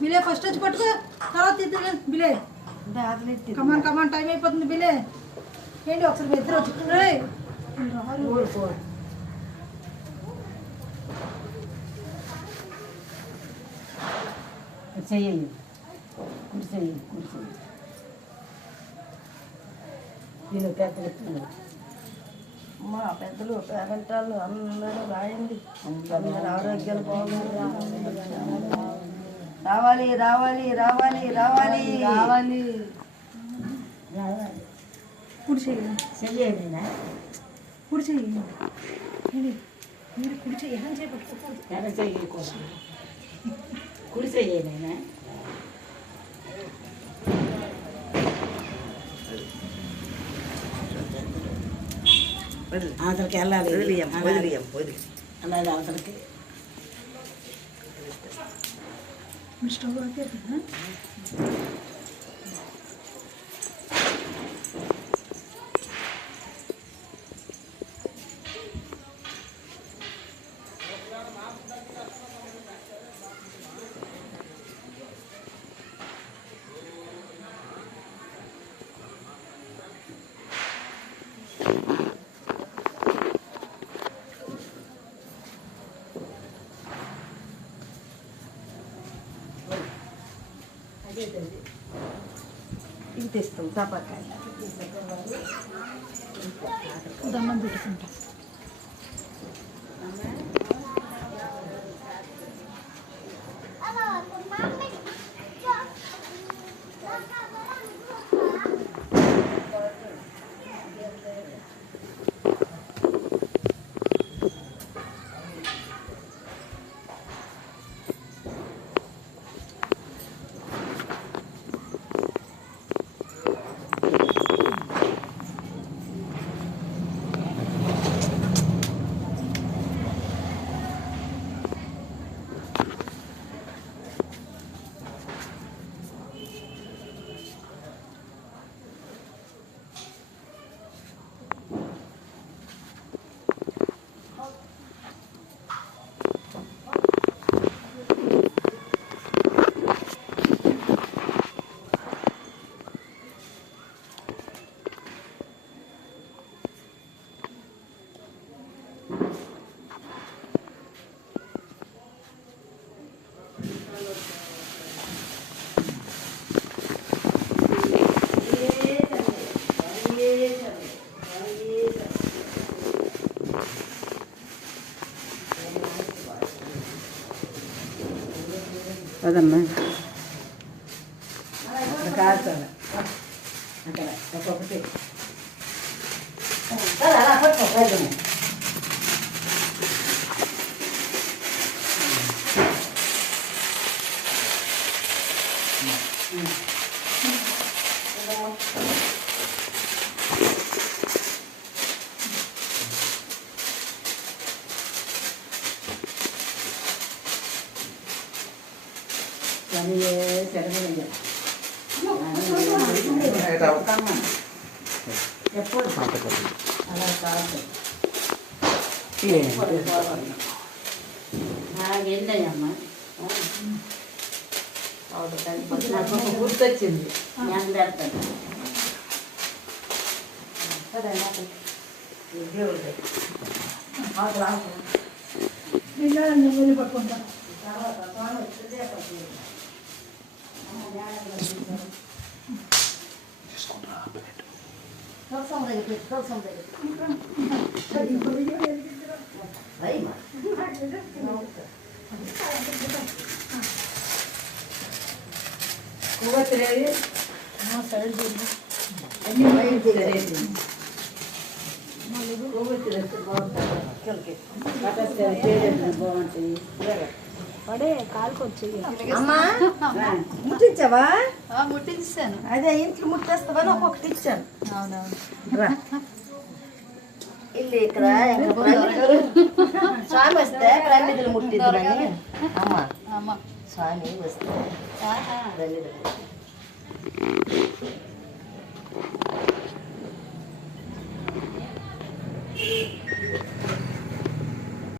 బిలే first వచ్చి పట్టుకో తర్వాత బిలే కమాన్ కమాన్ టైం అయిపోతుంది బిలే ఏంటి ఒకసారి మీ ఇద్దరు వచ్చి చెయ్యి కుడిసేయి కుడిసేయి నేను పెద్దలు మా పెద్దలు పేరెంట్ వాళ్ళు అందరూ రాయండి అందరూ ఆరోగ్యాలు బాగుంది రావాలి రావాలి రావాలి రావాలి రావాలి కుడి చెయ్యి చెయ్యేనా కుడి చెయ్యి మీరు కుడి చెయ్యి ఎలా చేపట్టుకోకూడదు ఎర్ర చెయ్యి కోసం కుడి చెయ్యేనా అవతలకి వెళ్ళాలి అలాగే అవతలకి స్టవ్ ఆపేదా ఇది తెస్తాం తప్పకాయ దండం పెట్టుకుంటాం అదమ్మా కాల్చాలి అక్కడ ఒక్కొక్కటి అలా పట్టుకోదు ఎప్పుడు అలా కాదు వెళ్ళాయమ్మా నాకు గుర్తొచ్చింది నేను పెడతాను పట్టుకుంటాం పడే కాలుకి వచ్చేది అమ్మా ముట్టించావా ముట్టించాను అదే ఇంట్లో ముట్టేస్తావని ఒక్కొక్కటి ఇచ్చాను అవునవును ఇల్లు ఇక్కడ స్వామి వస్తే ప్రమిదలు ముట్టిద్దని అమ్మ స్వామి వస్తే ప్రమిదలు